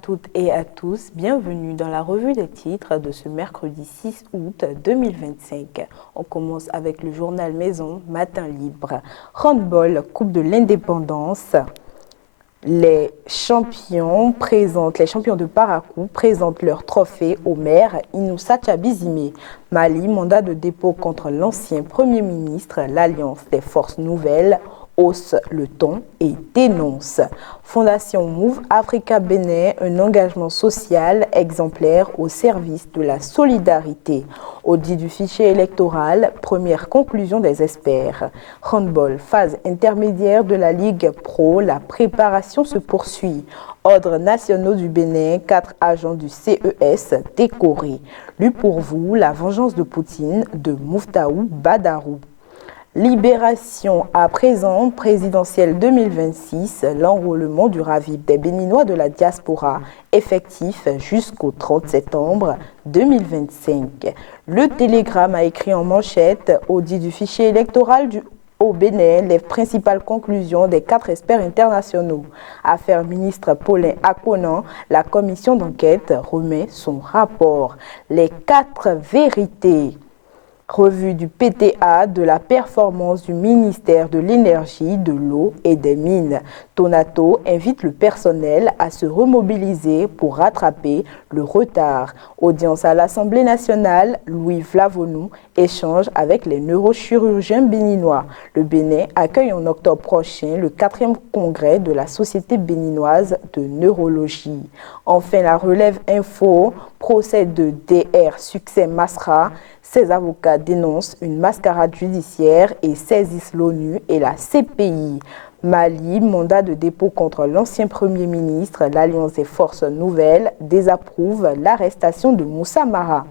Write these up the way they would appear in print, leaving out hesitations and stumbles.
toutes et à tous, bienvenue dans la revue des titres de ce mercredi 6 août 2025. On commence avec le journal Maison, Matin Libre. Handball, Coupe de l'Indépendance. Les champions de Parakou présentent leur trophée au maire Inoussa Tchabizimé. Mali, mandat de dépôt contre l'ancien Premier ministre, l'Alliance des Forces Nouvelles hausse le ton et dénonce. Fondation Move Africa Bénin, un engagement social exemplaire au service de la solidarité. Audit du fichier électoral, première conclusion des experts. Handball, phase intermédiaire de la Ligue Pro, la préparation se poursuit. Ordre nationaux du Bénin, 4 agents du CES décorés. Lu pour vous, la vengeance de Poutine de Muftaou Badarou. Libération à présent, présidentielle 2026, l'enrôlement du RAVIP des Béninois de la diaspora, effectif jusqu'au 30 septembre 2025. Le Télégramme a écrit en manchette, audit du fichier électoral au Bénin, les principales conclusions des 4 experts internationaux. Affaire ministre Paulin Akonan, la commission d'enquête remet son rapport. Les 4 vérités. Revue du PTA de la performance du ministère de l'Énergie, de l'Eau et des Mines. Tonato invite le personnel à se remobiliser pour rattraper le retard. Audience à l'Assemblée nationale, Louis Vlavonou échange avec les neurochirurgiens béninois. Le Bénin accueille en octobre prochain le 4e congrès de la Société béninoise de neurologie. Enfin, la relève info, procès de DR Succès Masra. Ses avocats dénoncent une mascarade judiciaire et saisissent l'ONU et la CPI. Mali, mandat de dépôt contre l'ancien Premier ministre, l'Alliance des Forces Nouvelles désapprouve l'arrestation de Moussa Mara.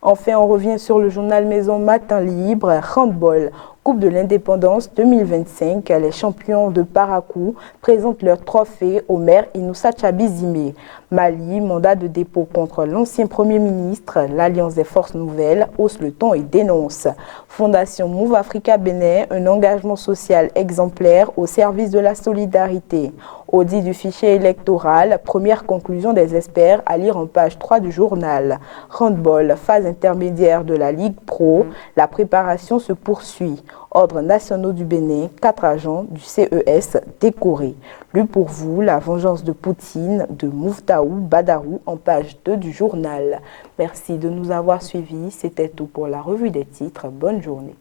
Enfin, on revient sur le journal Maison Matin Libre, Handball, Coupe de l'Indépendance 2025. Les champions de Parakou présentent leur trophée au maire Inoussa Tchabizimé. Mali, mandat de dépôt contre l'ancien Premier ministre, l'Alliance des Forces Nouvelles hausse le ton et dénonce. Fondation Move Africa Bénin, un engagement social exemplaire au service de la solidarité. Audit du fichier électoral, première conclusion des experts à lire en page 3 du journal. Handball, phase intermédiaire de la Ligue Pro, la préparation se poursuit. Ordre nationaux du Bénin, 4 agents du CES décorés. Lu pour vous, la vengeance de Poutine de Muftaou Badarou en page 2 du journal. Merci de nous avoir suivis. C'était tout pour la revue des titres. Bonne journée.